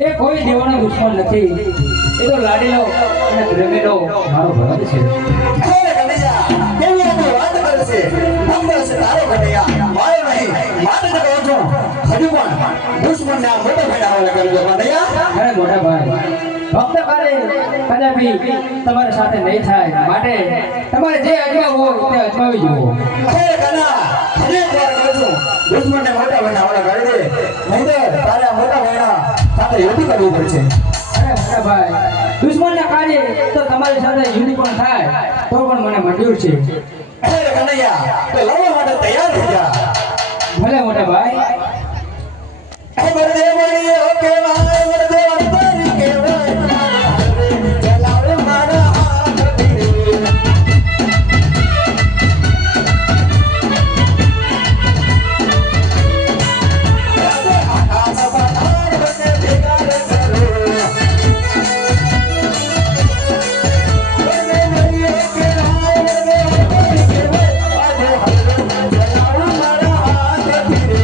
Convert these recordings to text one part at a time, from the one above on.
એ કોઈ દેવાનો દુશ્મન નથી, એ તો લાડેલો અને પ્રેમીનો મારો ભગત છે. અરે કનૈયા, કેવી આપણી વાત કરે છે? નંબર છે તારો કનૈયા, મારો નહીં. માટે તો કહું છું, હજુ પણ દુશ્મનને આ મોટો ફાયદા વાળા કરજો કનૈયા. અરે મોટા ભાઈ, ભક્ત કાલે કદાપી તમારી સાથે નહીં થાય, માટે તમારે જે અજમાવવું હોય તે અજમાવી જુઓ. અરે કના, હજી એક વાર કહું છું, દુશ્મનને મોટા ભાઈના હવાલે કરી દે, નહીં તો તારે આ મોટા ભાઈના સાથે યુદ્ધ કરવું પડશે. અરે મોટા ભાઈ, દુશ્મનના કાર્ય તો તમારી સાથે યુદ્ધ પણ થાય તો પણ મને મંજૂર છે. અરે કનૈયા, તો લડવા માટે તૈયાર થઈ જા. ભલે મોટા ભાઈ. મરદે મણીએ ઓ કેવાય, મરદે અંતરી કેવાય, ચલાવે મારા હાથ ધીરે. આકાશ પથાર બને ભેગા રે કરો. મરદે મણીએ ઓ કેવાય, મરદે અંતરી કેવાય, આજે હરે ચલાવે મારા હાથ ધીરે.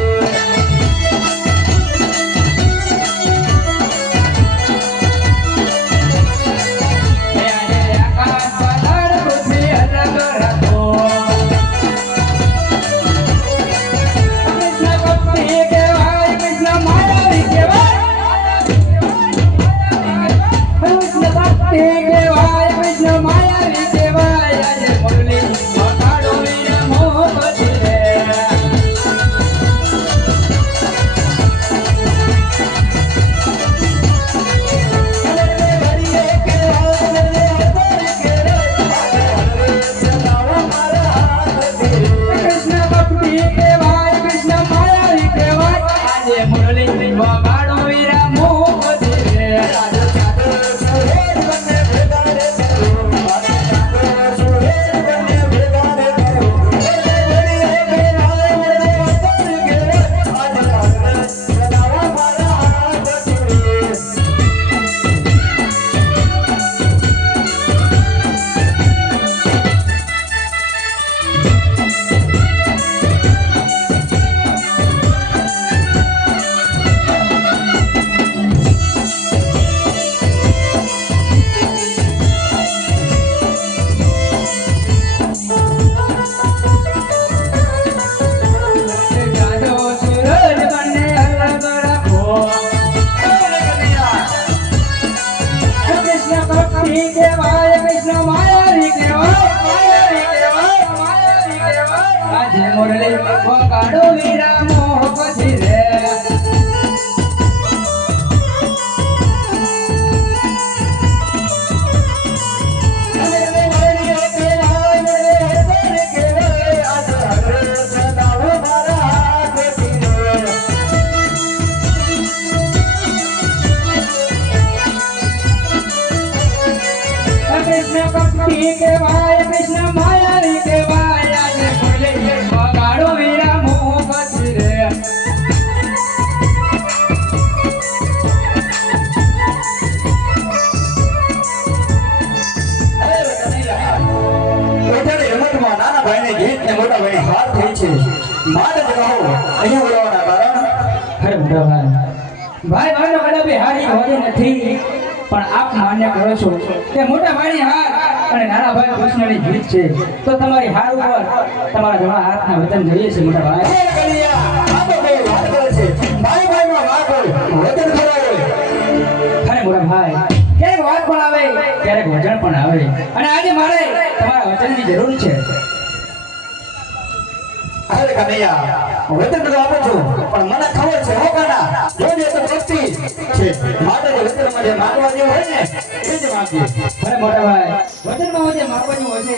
ભાઈ ભાઈનો કદાપી હારી હોતી નથી, પણ આપ માન્ય કરો છો કે મોટા ભાઈની હાર અને નાના ભાઈ કૃષ્ણની જીત છે, તો તમારી હાર ઉપર તમારા જમણા હાથના વચન જોઈએ છે મોટા ભાઈ. અરે મોટા ભાઈ, ક્યારેક વાત પણ આવે ક્યારેક વચન પણ આવે, અને આજે મારે તમારા વચનની જરૂર છે. અરે કનૈયા, વચન તો આપું છું, પણ મને ખબર છે હો કાના, જોજે તો ભક્તિ છે, માટે જે વચન માટે માંગવા જેવું હોય ને એ જ માંગીએ. અરે મોટા ભાઈ, વચનમાં જે માંગવાનું હોય છે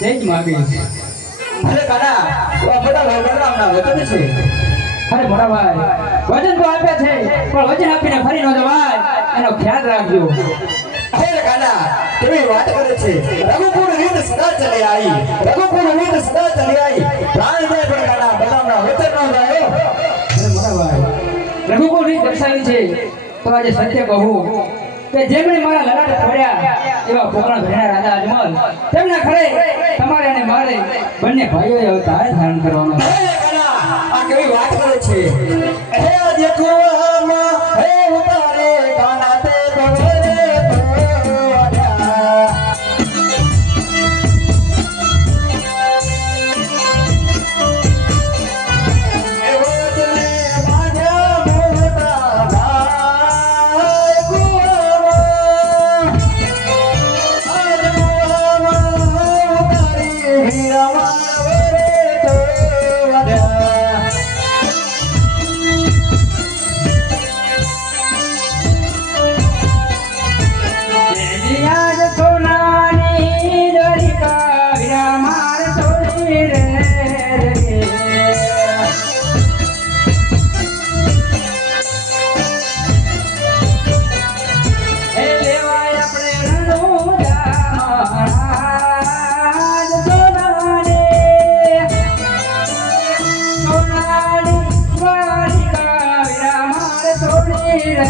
તે જ માંગીશ. અરે કાના, તો આ મોટા ભાઈ બલરામના વચન છે. અરે મોટા ભાઈ, વચન તો આપ્યા છે, પણ વચન આપીને ફરી ન જવાય, એનો ખ્યાલ રાખજો. અરે કાના, કેવી વાત કરે છે. રઘુકુળ રીત સદા ચલી આવી, રઘુકુળ રીત સદા ચલી આવી, પ્રાણ જાય પણ કાના બલરામના વચન ન જાય. અરે મોટા ભાઈ, રઘુકુળ રીત દર્શાવી છે, તો આજે સત્ય કહું કે જેમણે મારા લલાટ ફોડ્યા એવા પોકરણ ભેણા રાજા અજમલ, તેમના ખરે તમારે અને મારે બંને ભાઈઓએ અવતાર ધારણ કરવાનો છે. અરે કાના, આ કેવી વાત કરે છે. હે આજે કુવામાં હે ઉતારે કાના તે ભવરે યાદ સોનાની દરિકા વિરા માર છોડી રે હે લેવાય આપણે રણુજા મહારાજ સોનાની દરિકા વિરા માર છોડી રે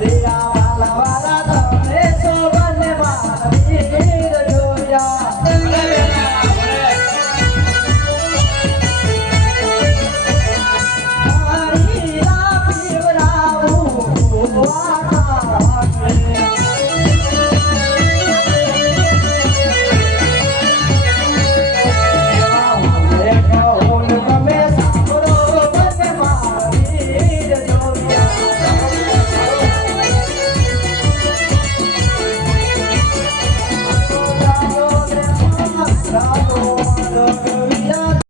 શ્રી રામ